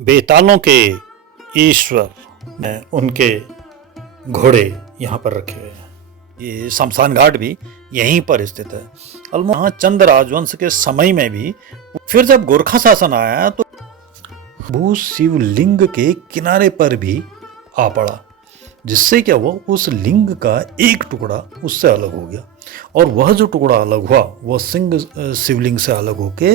बेतालों के ईश्वर ने उनके घोड़े यहाँ पर रखे हुए हैं। ये शमशान घाट भी यहीं पर स्थित है। यहाँ चंद राजवंश के समय में भी फिर जब गोरखा शासन आया तो वो शिवलिंग के किनारे पर भी आ पड़ा, जिससे क्या हुआ, उस लिंग का एक टुकड़ा उससे अलग हो गया और वह जो टुकड़ा अलग हुआ वह शिवलिंग से अलग होके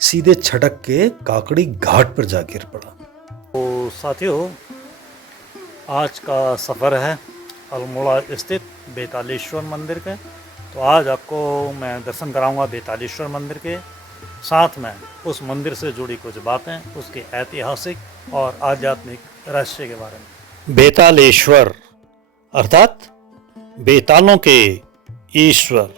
सीधे छटक के काकड़ी घाट पर जा गिर पड़ा। तो साथियों, आज का सफ़र है अल्मोड़ा स्थित बेतालेश्वर मंदिर के। तो आज आपको मैं दर्शन कराऊंगा बेतालेश्वर मंदिर के, साथ में उस मंदिर से जुड़ी कुछ बातें, उसके ऐतिहासिक और आध्यात्मिक रहस्य के बारे में। बेतालेश्वर अर्थात बेतालों के ईश्वर,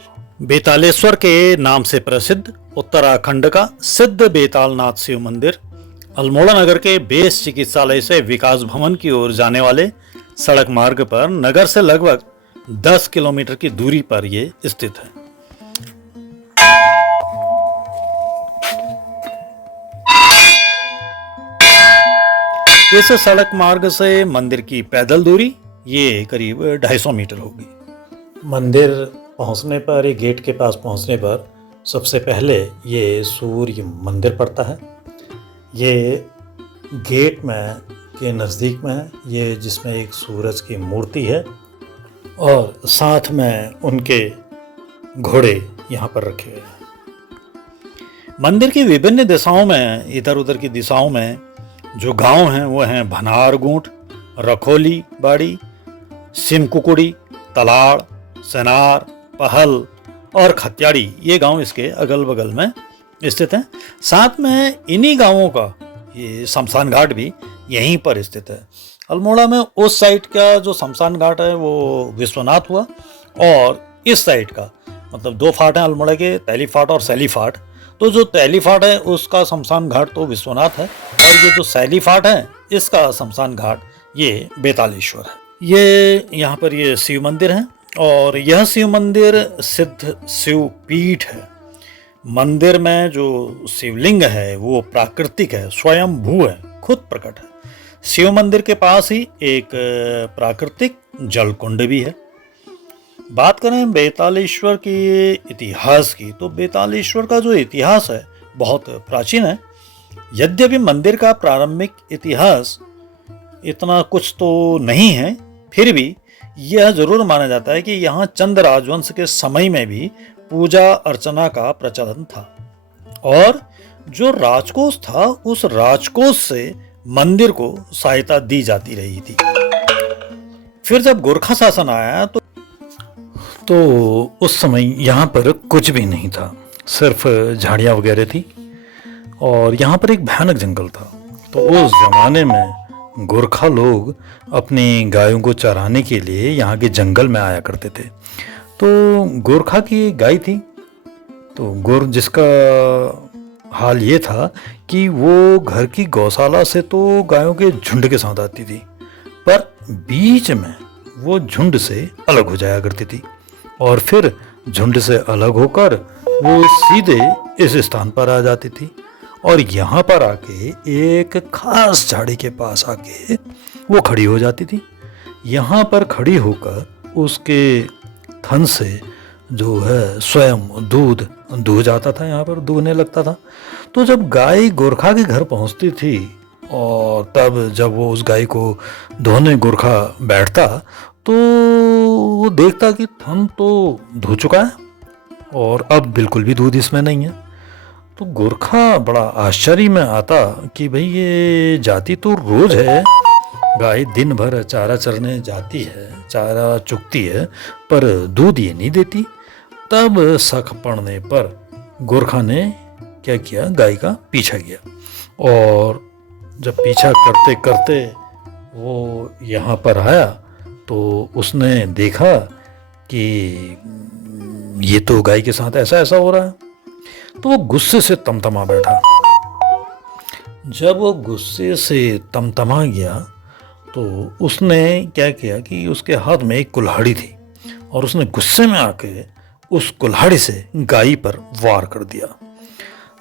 बेतालेश्वर के नाम से प्रसिद्ध उत्तराखंड का सिद्ध बेतालनाथ शिव मंदिर अल्मोड़ा नगर के बेस चिकित्सालय से विकास भवन की ओर जाने वाले सड़क मार्ग पर नगर से लगभग 10 किलोमीटर की दूरी पर ये स्थित है। इस सड़क मार्ग से मंदिर की पैदल दूरी ये करीब 250 मीटर होगी। मंदिर पहुंचने पर, ये गेट के पास पहुंचने पर सबसे पहले ये सूर्य मंदिर पड़ता है। ये गेट में के नज़दीक में है, ये जिसमें एक सूरज की मूर्ति है और साथ में उनके घोड़े यहाँ पर रखे हुए हैं। मंदिर की विभिन्न दिशाओं में, इधर उधर की दिशाओं में जो गांव हैं वो हैं भनारगूंठ, रखोली बाड़ी, सिमकुकुड़ी, तलाड़, सेनार, पहल और खत्याड़ी, ये गांव इसके अगल बगल में स्थित हैं। साथ में इन्हीं गांवों का ये शमशान घाट भी यहीं पर स्थित है। अल्मोड़ा में उस साइड का जो शमशान घाट है वो विश्वनाथ हुआ और इस साइड का, मतलब दो फाट हैं अल्मोड़ा के, तैली फाट और सैली फाट। तो जो तैली फाट है उसका शमशान घाट तो विश्वनाथ है और ये जो सैली फाट है इसका शमशान घाट ये बेतालेश्वर है। ये यहाँ पर ये शिव मंदिर है और यह शिव मंदिर सिद्ध शिव पीठ है। मंदिर में जो शिवलिंग है वो प्राकृतिक है, स्वयंभू है, खुद प्रकट है। शिव मंदिर के पास ही एक प्राकृतिक जल कुंड भी है। बात करें बेतालेश्वर के इतिहास की, तो बेतालेश्वर का जो इतिहास है बहुत प्राचीन है। यद्यपि मंदिर का प्रारंभिक इतिहास इतना कुछ तो नहीं है, फिर भी यह जरूर माना जाता है कि यहाँ चंद राजवंश के समय में भी पूजा अर्चना का प्रचलन था और जो राजकोष था उस राजकोष से मंदिर को सहायता दी जाती रही थी। फिर जब गोरखा शासन आया तो उस समय यहाँ पर कुछ भी नहीं था, सिर्फ झाड़ियाँ वगैरह थी और यहाँ पर एक भयानक जंगल था। तो उस जमाने में गोरखा लोग अपनी गायों को चराने के लिए यहाँ के जंगल में आया करते थे। तो गोरखा की एक गाय थी, तो जिसका हाल ये था कि वो घर की गौशाला से तो गायों के झुंड के साथ आती थी, पर बीच में वो झुंड से अलग हो जाया करती थी और फिर झुंड से अलग होकर वो सीधे इस स्थान पर आ जाती थी और यहाँ पर आके एक खास झाड़ी के पास आके वो खड़ी हो जाती थी। यहाँ पर खड़ी होकर उसके थन से जो है स्वयं दूध दूह जाता था, यहाँ पर दूहने लगता था। तो जब गाय गोरखा के घर पहुँचती थी और तब जब वो उस गाय को धोने गोरखा बैठता तो वो देखता कि थन तो धो चुका है और अब बिल्कुल भी दूध इसमें नहीं है। तो गोरखा बड़ा आश्चर्य में आता कि भाई ये जाती तो रोज है, गाय दिन भर चारा चरने जाती है, चारा चुगती है, पर दूध ये नहीं देती। तब शक पड़ने पर गोरखा ने क्या किया, गाय का पीछा किया और जब पीछा करते करते वो यहाँ पर आया तो उसने देखा कि ये तो गाय के साथ ऐसा ऐसा हो रहा है। तो वो गुस्से से तमतमा बैठा। जब वो गुस्से से तमतमा गया तो उसने क्या किया कि उसके हाथ में एक कुल्हाड़ी थी और उसने गुस्से में आके उस कुल्हाड़ी से गाय पर वार कर दिया।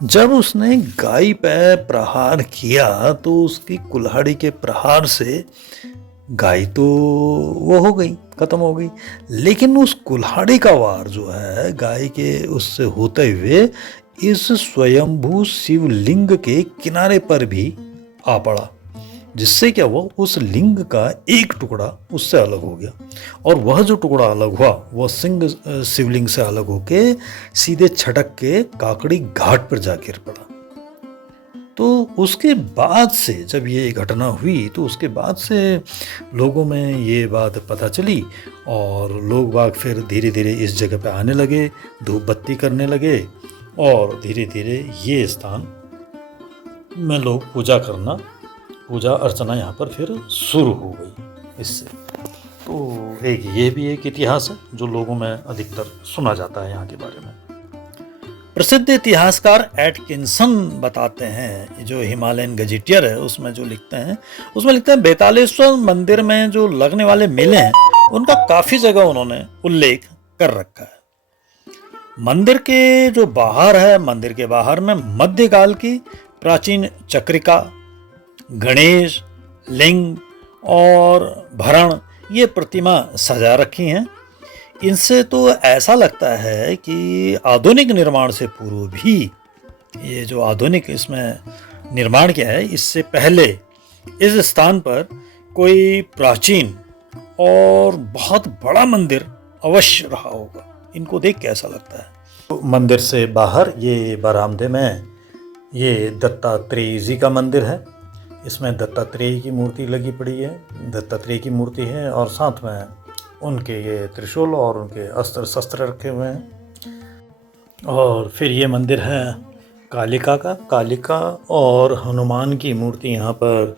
जब उसने गाय पे प्रहार किया तो उसकी कुल्हाड़ी के प्रहार से गाय तो वो हो गई, खत्म हो गई, लेकिन उस कुल्हाड़ी का वार जो है गाय के उससे होते हुए इस स्वयंभू शिवलिंग के किनारे पर भी आ पड़ा, जिससे क्या हुआ, उस लिंग का एक टुकड़ा उससे अलग हो गया और वह जो टुकड़ा अलग हुआ वह शिवलिंग से अलग होके सीधे छटक के काकड़ी घाट पर जा गिर पड़ा। तो उसके बाद से जब ये घटना हुई तो उसके बाद से लोगों में ये बात पता चली और लोग बाग फिर धीरे धीरे इस जगह पे आने लगे, धूप बत्ती करने लगे और धीरे धीरे ये स्थान में लोग पूजा अर्चना यहाँ पर फिर शुरू हो गई इससे। तो ये भी एक इतिहास है जो लोगों में अधिकतर सुना जाता है यहाँ के बारे में। प्रसिद्ध इतिहासकार एटकिंसन बताते हैं, जो हिमालयन गजेटियर है उसमें लिखते हैं बेतालेश्वर मंदिर में जो लगने वाले मेले हैं उनका काफी जगह उन्होंने उल्लेख कर रखा है। मंदिर के जो बाहर है, मंदिर के बाहर में मध्यकाल की प्राचीन चक्रिका, गणेश, लिंग और भरण ये प्रतिमा सजा रखी हैं। इनसे तो ऐसा लगता है कि आधुनिक निर्माण से पूर्व भी ये जो आधुनिक इसमें निर्माण किया है, इससे पहले इस स्थान पर कोई प्राचीन और बहुत बड़ा मंदिर अवश्य रहा होगा। इनको देख के ऐसा लगता है। तो मंदिर से बाहर ये बरामदे में ये दत्तात्रेय जी का मंदिर है। इसमें दत्तात्रेय की मूर्ति लगी पड़ी है, दत्तात्रेय की मूर्ति है और साथ में उनके ये त्रिशूल और उनके अस्त्र शस्त्र रखे हुए हैं। और फिर ये मंदिर है कालिका और हनुमान की मूर्ति यहाँ पर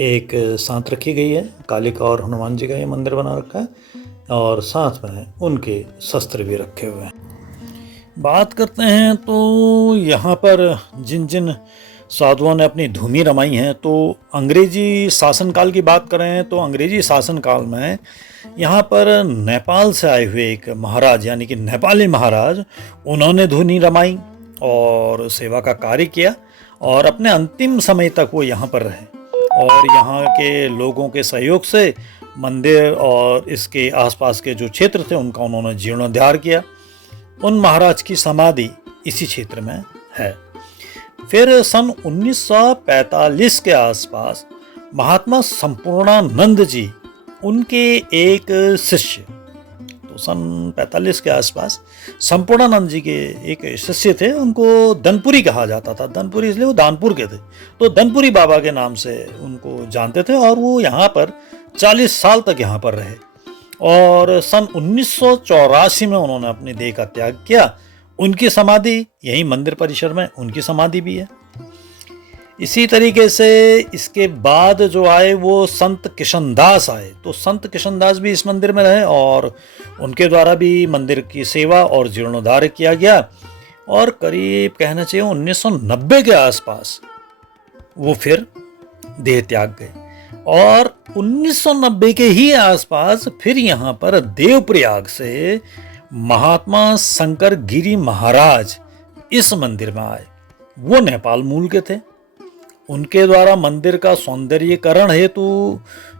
एक साथ रखी गई है। कालिका और हनुमान जी का ये मंदिर बना रखा है और साथ में उनके शस्त्र भी रखे हुए हैं। बात करते हैं तो यहाँ पर जिन जिन साधुओं ने अपनी धूमी रमाई है, तो अंग्रेजी शासनकाल की बात करें तो अंग्रेजी शासनकाल में यहाँ पर नेपाल से आए हुए एक महाराज यानी कि नेपाली महाराज, उन्होंने धूनी रमाई और सेवा का कार्य किया और अपने अंतिम समय तक वो यहाँ पर रहे और यहाँ के लोगों के सहयोग से मंदिर और इसके आसपास के जो क्षेत्र थे उनका उन्होंने जीर्णोद्धार किया। उन महाराज की समाधि इसी क्षेत्र में है। फिर सन 1945 के आसपास महात्मा संपूर्णानंद जी, उनके एक शिष्य, तो सन 45 के आसपास संपूर्णानंद जी के एक शिष्य थे, उनको दनपुरी कहा जाता था। दनपुरी इसलिए वो दानपुर के थे, तो दनपुरी बाबा के नाम से उनको जानते थे और वो यहाँ पर 40 साल तक यहाँ पर रहे और सन 1984 में उन्होंने अपनी देह का त्याग किया। उनकी समाधि यही मंदिर परिसर में उनकी समाधि भी है। इसी तरीके से इसके बाद जो आए वो संत किशनदास आए, तो संत किशनदास भी इस मंदिर में रहे और उनके द्वारा भी मंदिर की सेवा और जीर्णोद्धार किया गया और करीब कहना चाहिए 1990 के आसपास वो फिर देह त्याग गए और 1990 के ही आसपास फिर यहाँ पर देवप्रयाग से महात्मा शंकर गिरी महाराज इस मंदिर में आए। वो नेपाल मूल के थे। उनके द्वारा मंदिर का सौंदर्यीकरण हेतु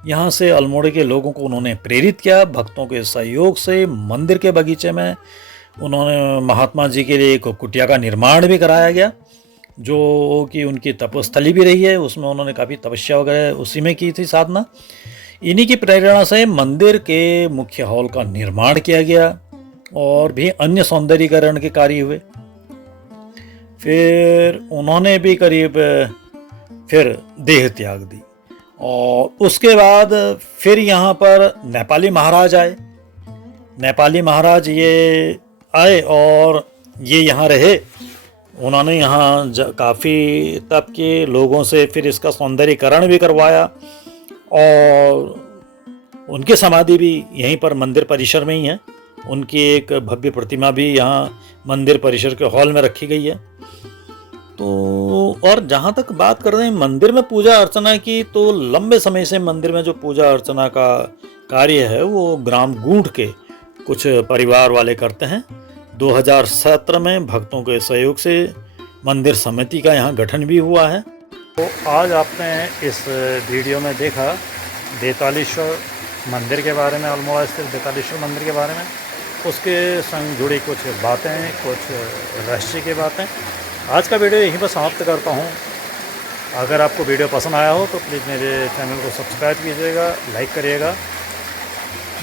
यहाँ से अल्मोड़े के लोगों को उन्होंने प्रेरित किया। भक्तों के सहयोग से मंदिर के बगीचे में उन्होंने महात्मा जी के लिए एक कुटिया का निर्माण भी कराया गया, जो कि उनकी तपस्थली भी रही है। उसमें उन्होंने काफ़ी तपस्या वगैरह उसी में की थी साधना। इन्हीं की प्रेरणा से मंदिर के मुख्य हॉल का निर्माण किया गया और भी अन्य सौंदर्यीकरण के कार्य हुए। फिर उन्होंने भी करीब फिर देह त्याग दी और उसके बाद फिर यहाँ पर नेपाली महाराज आए। नेपाली महाराज ये आए और ये यहाँ रहे। उन्होंने यहाँ काफ़ी तब के लोगों से फिर इसका सौंदर्यीकरण भी करवाया और उनकी समाधि भी यहीं पर मंदिर परिसर में ही है। उनकी एक भव्य प्रतिमा भी यहाँ मंदिर परिसर के हॉल में रखी गई है। तो और जहाँ तक बात कर रहे हैं मंदिर में पूजा अर्चना की, तो लंबे समय से मंदिर में जो पूजा अर्चना का कार्य है वो ग्राम गूंठ के कुछ परिवार वाले करते हैं। 2017 में भक्तों के सहयोग से मंदिर समिति का यहाँ गठन भी हुआ है। तो आज आपने इस वीडियो में देखा बेतालेश्वर मंदिर के बारे में, अल्मोड़ा स्थित बेतालेश्वर मंदिर के बारे में, उसके संग जुड़ी कुछ बातें, कुछ रहस्य की बातें। आज का वीडियो यहीं पर समाप्त करता हूँ। अगर आपको वीडियो पसंद आया हो तो प्लीज़ मेरे चैनल को सब्सक्राइब कीजिएगा, लाइक करिएगा।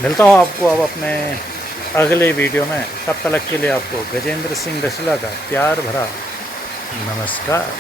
मिलता हूँ आपको अब अपने अगले वीडियो में। तब तक के लिए आपको गजेंद्र सिंह रसीला का प्यार भरा नमस्कार।